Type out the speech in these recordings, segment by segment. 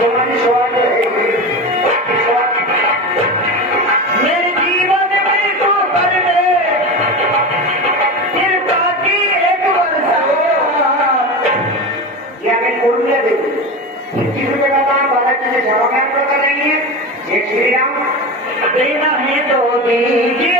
तुम्हारी स्वाद है मेरे जीवन में तो कर दे फिर बाकी एक वर्षा या मैं बोलने दे 21 रुपए का काम बालाजी से जमा कर नहीं है एक श्री राम देना है तो दीजिए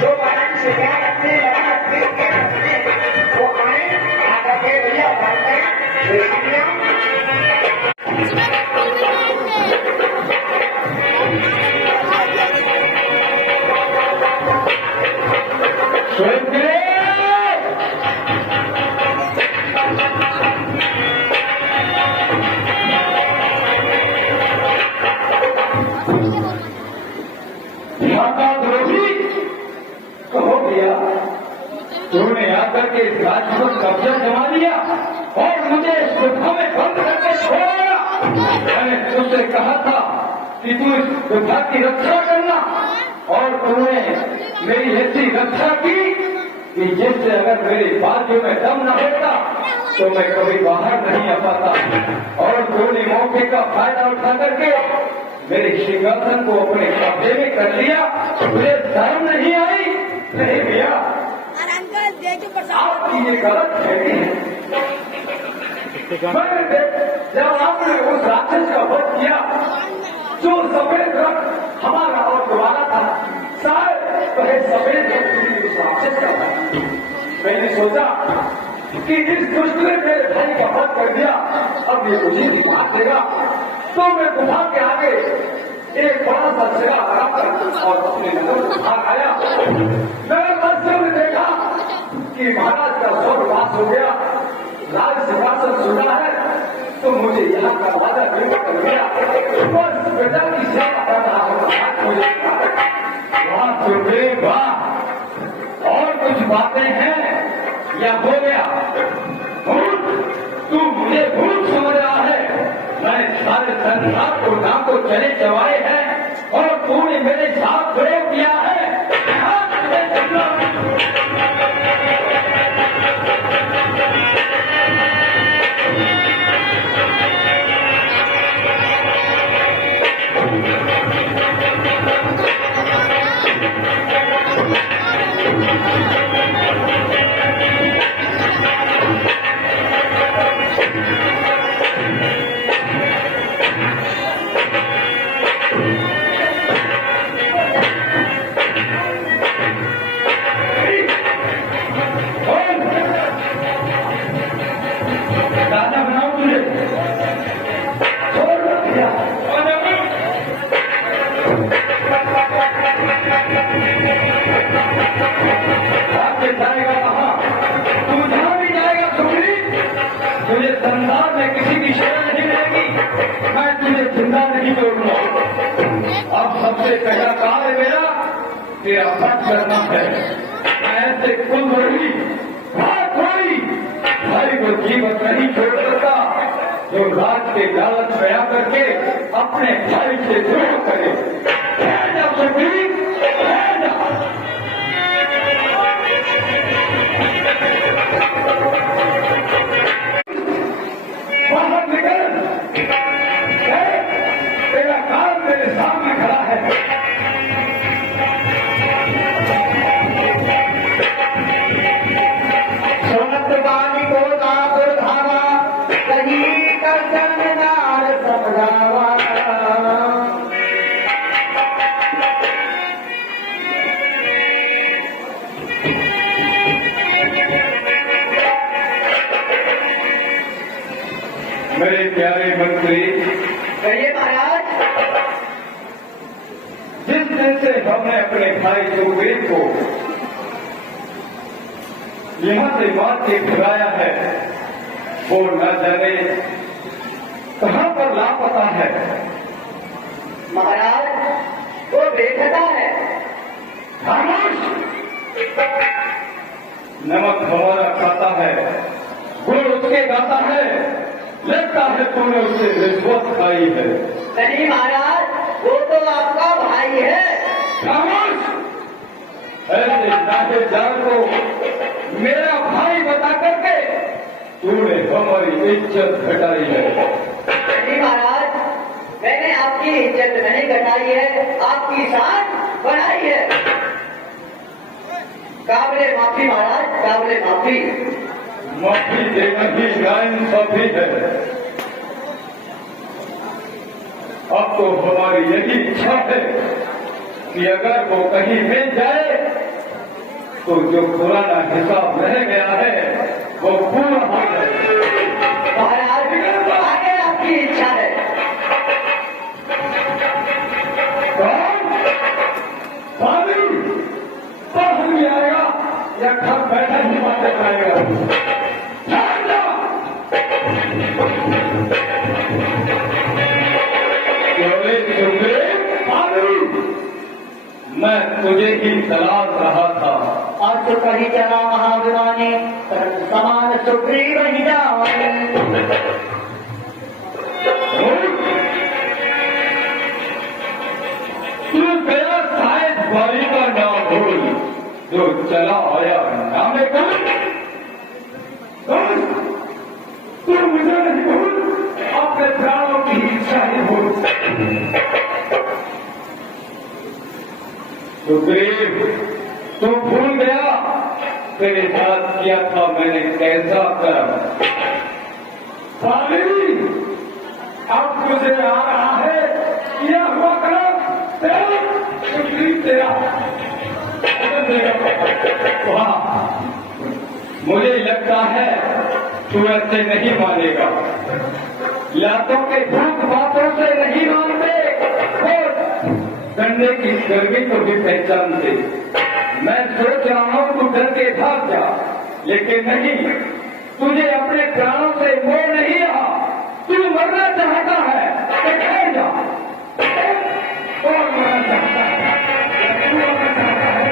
जो बालाजी से क्या रखते वो आए आकर के भैया बात तुमने आकर के इस राज्य को कब्जा जमा लिया और मुझे इस गुफा में बंद करके छोड़ा। मैंने तुझसे कहा था कि तू इस गुफा की रक्षा करना और तुमने मेरी ऐसी रक्षा की कि जिससे अगर मेरी बाजू में दम न होता तो मैं कभी बाहर नहीं आ पाता। और तूने मौके का फायदा उठा करके मेरे सिंहासन को अपने कब्जे में कर लिया। मुझे शर्म नहीं आई? नहीं भैया, आपकी ये गलत फहमी है। मैंने जब आपने उस राक्षस का वध किया जो सफेद रंग हमारा और तुम्हारा था, शायद वह सफेद रंग उस राक्षस का था। मैंने सोचा कि इस दुष्ट ने मेरे भाई का वध कर दिया, अब ये मुझे ही मार देगा। तो मैं गुफा के आगे एक बड़ा सा जगह लगाकर और अपने नगर को भाग आया। मैंने बच्चों ने देखा कि महाराज का स्वर्गवास हो गया, राज सिंहासन सुना है, तो मुझे यहाँ का वादा बिल्कुल कर गया। बस बेटा की सेवा कर रहा हूँ मुझे। वाह सुखदेव वाह, और कुछ बातें हैं या हो गया? तू मुझे भूल समझ रहा है? मैंने सारे संसार को नाको चले चवाए हैं और तूने मेरे साथ प्रयोग किया है। संसार में किसी की शरण नहीं रहेगी, मैं तुझे जिंदा नहीं छोड़ूंगा। अब सबसे पहला कार्य मेरा तेरा वध करना है। मैं ऐसे कुलवड़ी भाई को जीवन नहीं छोड़ सकता जो राज के लालच में आकर के अपने भाई से द्रोह करे। बाहर निकल, तेरा काम मेरे सामने खड़ा है। सोनतवानी को नापुर धावा कहीं का जन्मदार समझावा। मेरे प्यारे मंत्री, कहिए महाराज। जिस दिन से हमने अपने भाई सुखदेव को यहाँ से बात के भगाया है, वो न जाने कहाँ पर लापता है। महाराज वो बेखता है। खामोश! नमक हमारा खाता है, गुड़ उसके गाता है। लगता है तूने उससे रिश्वत खाई है। नहीं महाराज, वो तो आपका भाई है। क्या साहेबजाद को मेरा भाई बता करके तूने हमारी इज्जत घटाई है। नहीं महाराज, मैंने आपकी इज्जत नहीं घटाई है, आपकी शान बढ़ाई है। काबिले माफी महाराज, काबिले माफी। माफी देना ही नाइंसाफी है। अब तो हमारी यही इच्छा है कि अगर वो कहीं मिल जाए तो जो पुराना हिसाब रह गया है वो पूरा हो जाए। महाराज आगे आपकी इच्छा है। कौन? बाहर भी आएगा या घर बैठा ही बातें करेगा? मैं तुझे ही तलाश रहा था। आज तो कही चला महाविमाने, समान सुग्रीव ही जाने। तू गया शायद बारी का नाम भूल, जो चला आया नामे का। तू मुझे नहीं भूल, अपने प्राणों की इच्छा ही भूल। सुग्रीव, तू भूल गया तेरे साथ किया था मैंने कैसा कर्म। स्वामी, अब तुझे आ रहा है किया हुआ कर्म तेरा, सुग्रीव तेरा। वाह, मुझे लगता है तू ऐसे नहीं मानेगा। लातों के झूठ बातों से नहीं मानते, डरने की गर्मी को भी पहचानते। मैं सोच रहा हूं तू डर के भाग जा, लेकिन नहीं, तुझे अपने प्राणों से मोह नहीं रहा। तू मरना चाहता है तो ठहर जा। और मरना चाहता है, तू मरना चाहता है।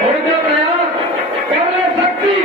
हो जा प्रयास, कर ले शक्ति।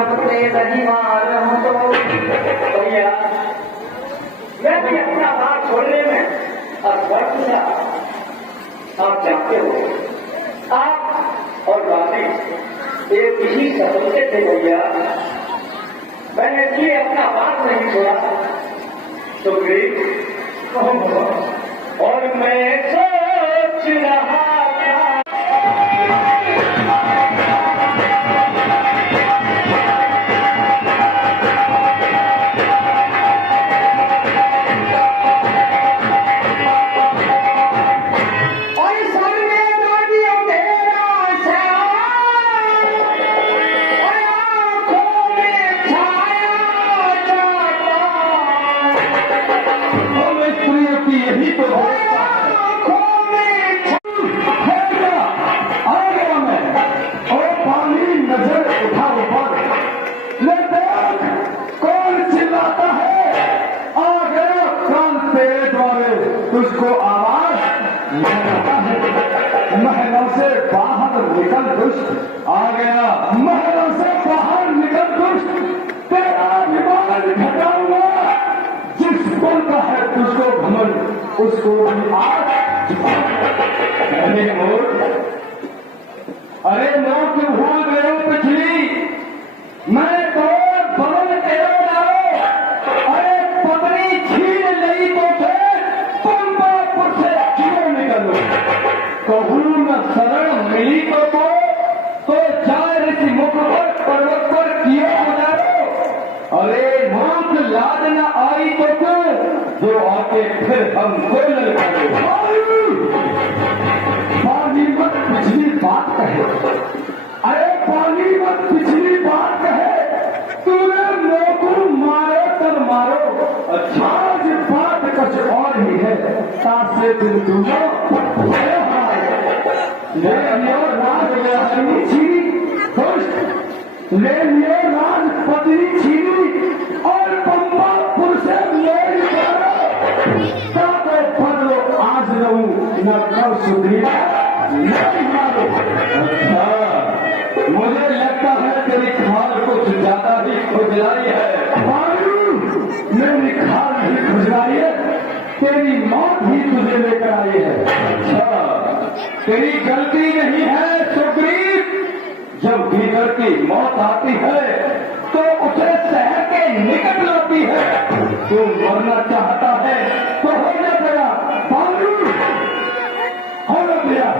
से नहीं मार हूं तो भैया मैं भी अपना बात छोड़ने में असमर्थ था। आप जानते हो आप और रानी एक ही सपन से थे भैया। मैंने इसलिए अपना बात नहीं छोड़ा तो और मैं सोच रहा यही तो पानी नजर उठा ऊपर ले देख कौन चिल्लाता है। आ गया कान तेरे द्वारे तुझको आवाज मिलता है। महलों से बाहर निकल दुष्ट आ गया। महलों से बाहर निकल दुष्ट तेरा विमान घटाऊंगा। जिस पल का है तुझको घमंड उसको भी आज अरे मोर क्यों भूल गए हो पिछली। मैं तो बदल तेरो लाओ। अरे पत्नी छीन ली तो पंपापुर से क्यों निकलो। कहूँ न शरण मिली तो जाए ऋषि मुख पर पर्वत पर क्यों उतारो। अरे भूख लाद न आई तो क्यों जो आके फिर हमको ललकारो। पानी मत पिछली बात कहे। अरे पानी मत पिछली बात कहे। तूने लोगों मारो तर मारो। अच्छा बात कुछ और ही है। साथ से दिल दूंगा ले लियो राज छीनी दुष्ट ले लियो राज पत्नी छीनी और पंपापुर से मेरी लो आज रहूं न कल सुधीरा नहीं मारो। अच्छा मुझे लगता है तेरी खाल कुछ ज्यादा ही खुजलाई है। मेरी खाल भी खुजलाई है। तेरी मौत ही तुझे लेकर आई है। अच्छा तेरी गलती नहीं है सुग्रीव। जब भीतर की मौत आती है तो उसे शहर के निकट लाती है। तू मरना चाहता है तो हो जा तेरा पालू हो गया।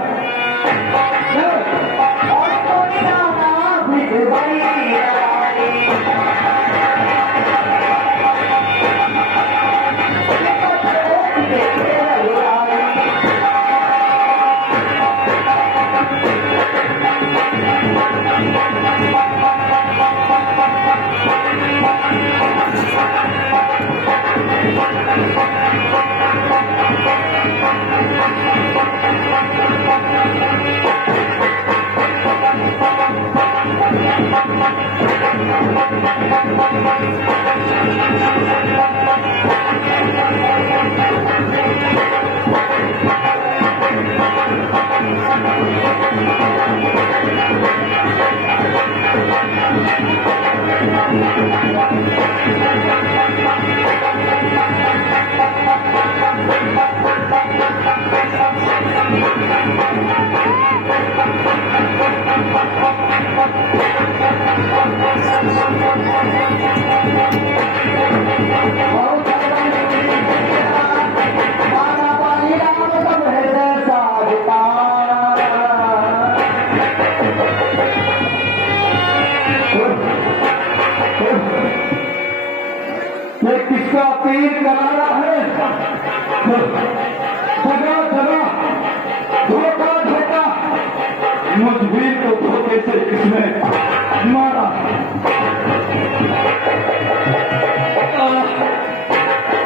ये किसका तीर करारा है। जगह जगह धोखा धोखा मुझे को धोखे से किसने मारा।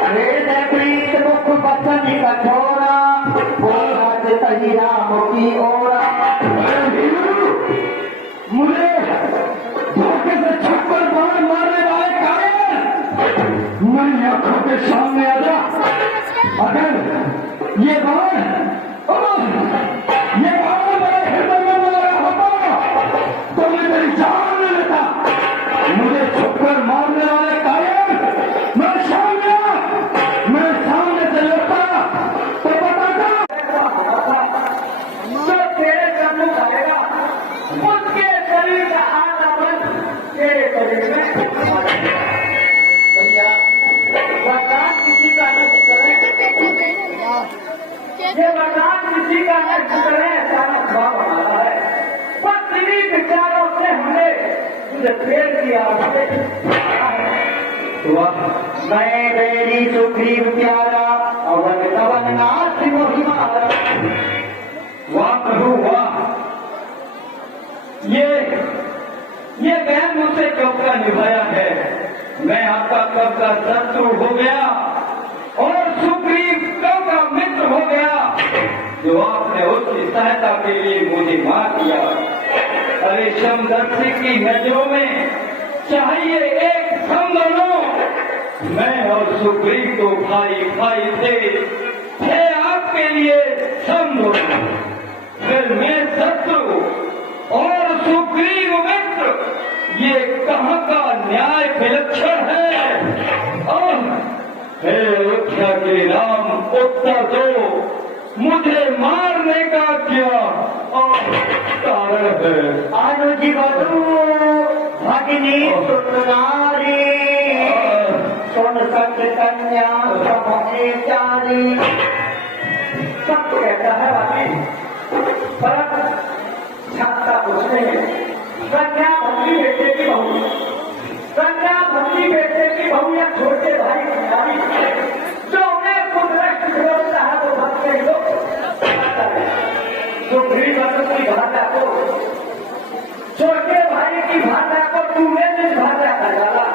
अरे प्रीत मुख बचन कठोरा बोला तही राम की ओरा। मुझे धोखे से छप्पर बार मारने वाले कारण मेरी आंखों के सामने आ जा। अगर ये बार मेरे हृदय में लगाया होता तो मैं तेरी जान ले लेता। तुझसे प्रेम किया वाह मैं तेरी सुग्रीव प्यारा अवन कवन नाथ मोहिमारा। वाह प्रभु वाह, ये बहन मुझसे कब का निभाया है। मैं आपका कब का शत्रु हो गया और सुग्रीव कब का मित्र हो गया, जो आपने उसकी सहायता के लिए मुझे मार दिया। अरे समदर्शी की नजरों में चाहिए एक समदनो, मैं और सुग्रीव तो भाई भाई थे आपके लिए समदनो। फिर मैं शत्रु और सुग्रीव मित्र, ये कहाँ का न्याय विलक्षण है। हे अयोध्या के राम उत्तर दो, मुझे मारने का क्या कारण है। अनुजी वधू भगिनी सुनारी सुन सक कन्या समझे चारी। सब कहता है वाली पर छाता पूछते हैं कन्या भक्ति बेटे की बहू, कन्या भक्ति बेटे की बहू या छोटे भाई की नारी जो उन्हें कुदरत विरोधता है वो भक्ति लोग जो गरीब की भाषा को, छोटे भाई की भाषा को तूने जिस भाषा का डाला,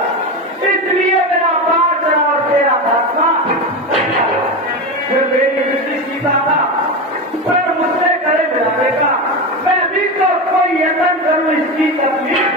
इसलिए मेरा पाठ और तेरा भाषा फिर मेरी दृष्टि सीता था। पर मुझसे करे मेरा बेटा, मैं भी तो कोई यत्न करूं इसकी तकलीफ